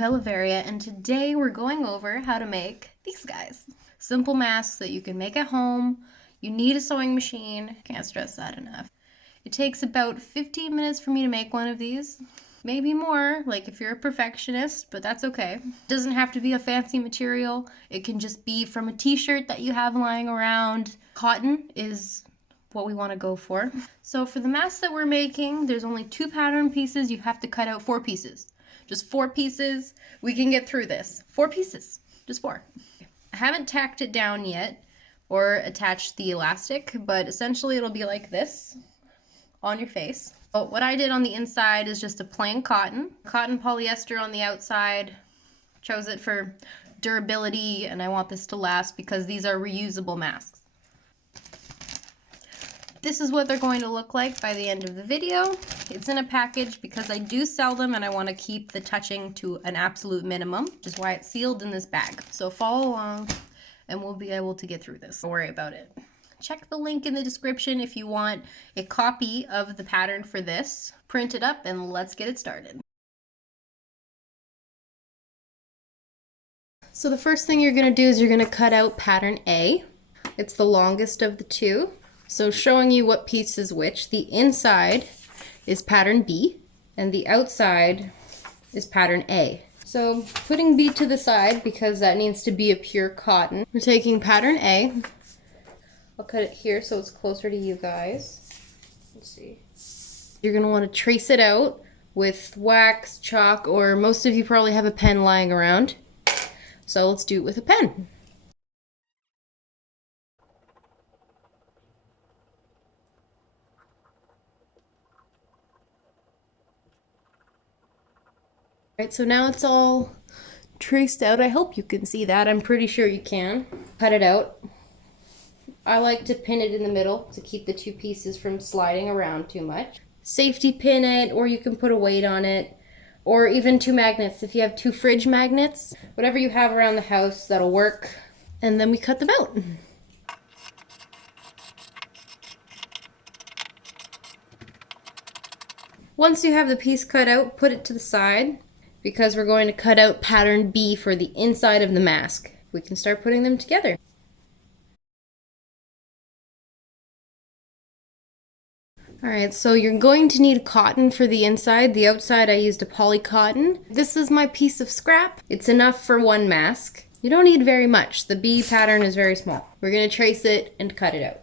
I'm Veria, and today we're going over how to make these guys. Simple masks that you can make at home. You need a sewing machine. Can't stress that enough. It takes about 15 minutes for me to make one of these. Maybe more, like if you're a perfectionist, but that's okay. It doesn't have to be a fancy material. It can just be from a t-shirt that you have lying around. Cotton is what we want to go for. So for the mask that we're making, there's only 2 pattern pieces. You have to cut out 4 pieces. Just 4 pieces. We can get through this. 4 pieces. Just 4. I haven't tacked it down yet or attached the elastic, but essentially it'll be like this on your face. But what I did on the inside is just a plain cotton polyester on the outside. Chose it for durability, and I want this to last because these are reusable masks. This is what they're going to look like by the end of the video. It's in a package because I do sell them and I want to keep the touching to an absolute minimum, which is why it's sealed in this bag. So follow along and we'll be able to get through this. Don't worry about it. Check the link in the description if you want a copy of the pattern for this. Print it up and let's get it started. So the first thing you're going to do is you're going to cut out pattern A. It's the longest of the 2. So showing you what piece is which, the inside is pattern B and the outside is pattern A. So putting B to the side because that needs to be a pure cotton. We're taking pattern A. I'll cut it here so it's closer to you guys. Let's see. You're going to want to trace it out with wax, chalk, or most of you probably have a pen lying around. So let's do it with a pen. Right, so now it's all traced out. I hope you can see that. I'm pretty sure you can. Cut it out. I like to pin it in the middle to keep the 2 pieces from sliding around too much. Safety pin it, or you can put a weight on it, or even 2 magnets. If you have 2 fridge magnets, whatever you have around the house, that'll work. And then we cut them out. Once you have the piece cut out, put it to the side because we're going to cut out pattern B for the inside of the mask. We can start putting them together. Alright, so you're going to need cotton for the inside. The outside I used a poly cotton. This is my piece of scrap. It's enough for 1 mask. You don't need very much. The B pattern is very small. We're going to trace it and cut it out.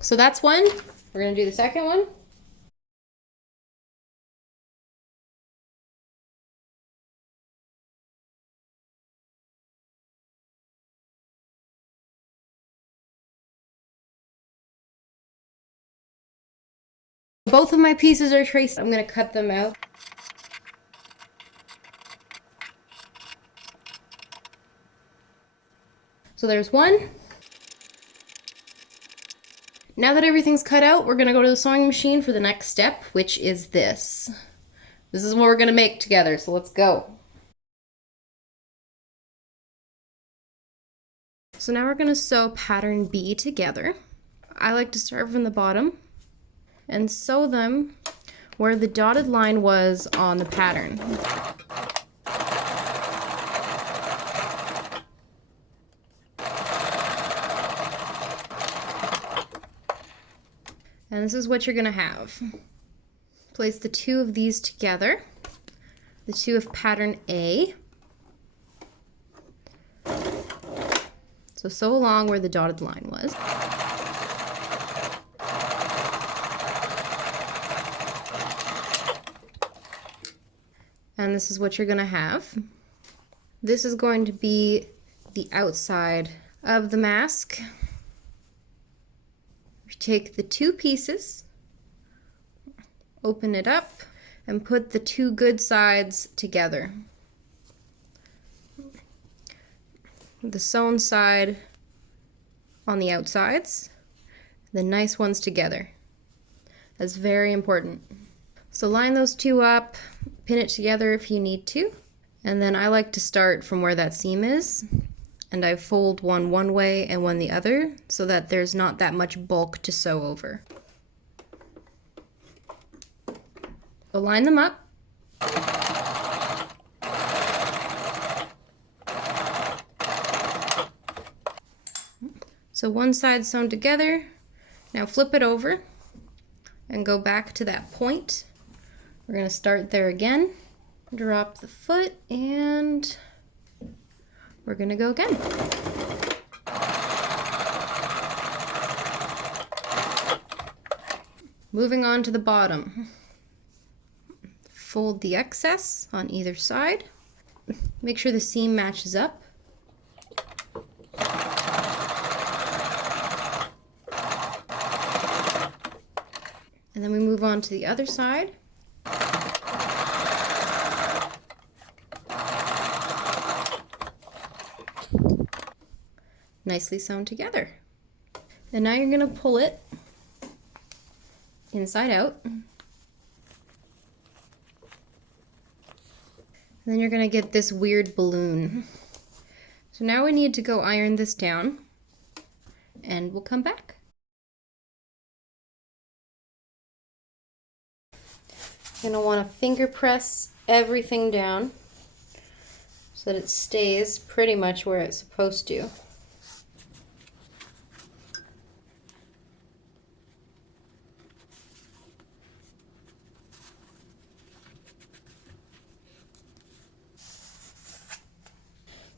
So that's one. We're going to do the second one. Both of my pieces are traced. I'm going to cut them out. So there's one. Now that everything's cut out, we're going to go to the sewing machine for the next step, which is this. This is what we're going to make together, so let's go. So now we're going to sew pattern B together. I like to start from the bottom and sew them where the dotted line was on the pattern. And this is what you're going to have. Place the 2 of these together, the 2 of pattern A. So sew along where the dotted line was. And this is what you're going to have. This is going to be the outside of the mask. Take the 2 pieces, open it up, and put the 2 good sides together. The sewn side on the outsides, the nice ones together. That's very important. So line those 2 up, pin it together if you need to, and then I like to start from where that seam is and I fold one way and one the other so that there's not that much bulk to sew over. So line them up. So one side sewn together. Now flip it over and go back to that point. We're going to start there again. Drop the foot and we're going to go again. Moving on to the bottom. Fold the excess on either side. Make sure the seam matches up. And then we move on to the other side. Nicely sewn together. And now you're going to pull it inside out. And then you're going to get this weird balloon. So now we need to go iron this down and we'll come back. You're going to want to finger press everything down so that it stays pretty much where it's supposed to.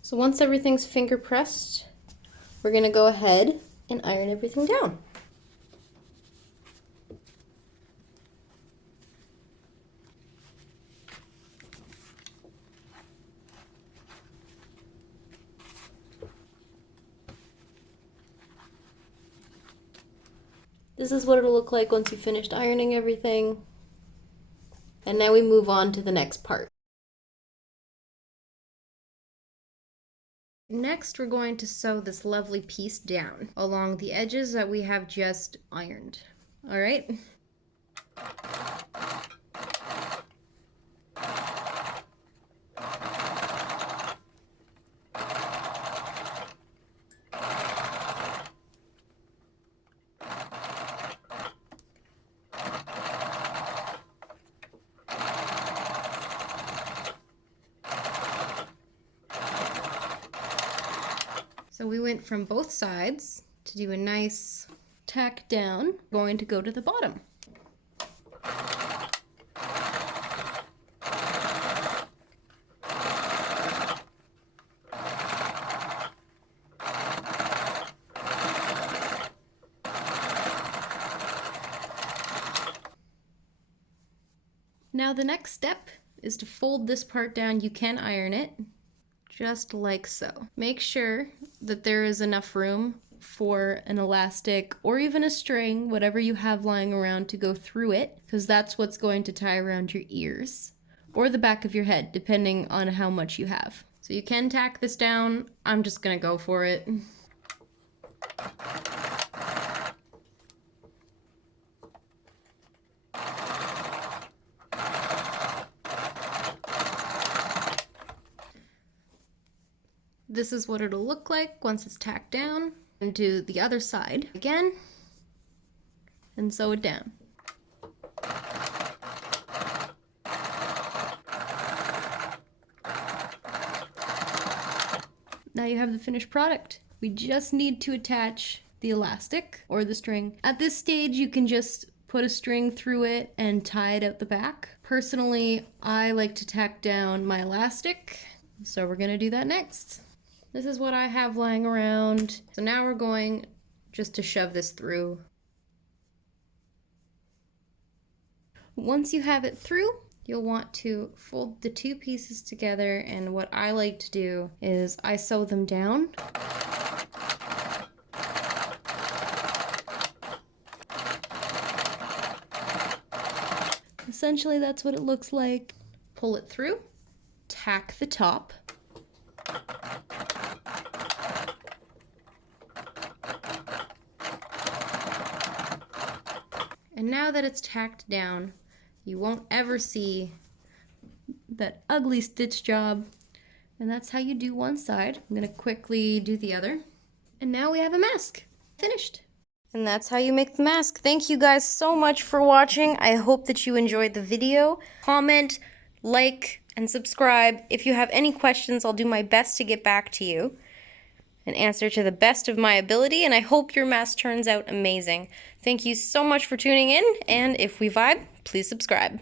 So once everything's finger pressed, we're going to go ahead and iron everything down. This is what it'll look like once you finished ironing everything. And now we move on to the next part. Next, we're going to sew this lovely piece down along the edges that we have just ironed. All right? So we went from both sides to do a nice tack down. Going to go to the bottom. Now the next step is to fold this part down. You can iron it. Just like so. Make sure that there is enough room for an elastic or even a string, whatever you have lying around, to go through it, because that's what's going to tie around your ears or the back of your head, depending on how much you have. So you can tack this down. I'm just gonna go for it. This is what it'll look like once it's tacked down. And do the other side again and sew it down. Now you have the finished product. We just need to attach the elastic or the string. At this stage, you can just put a string through it and tie it out the back. Personally, I like to tack down my elastic, so we're gonna do that next. This is what I have lying around. So now we're going just to shove this through. Once you have it through, you'll want to fold the two pieces together, and what I like to do is I sew them down. Essentially, that's what it looks like. Pull it through, tack the top. And now that it's tacked down, you won't ever see that ugly stitch job And that's how you do one side. I'm gonna quickly do the other. And now we have a mask. Finished. And that's how you make the mask. Thank you guys so much for watching. I hope that you enjoyed the video. Comment, like, and subscribe. If you have any questions, I'll do my best to get back to you and answer to the best of my ability, and I hope your mask turns out amazing. Thank you so much for tuning in, and if we vibe, please subscribe.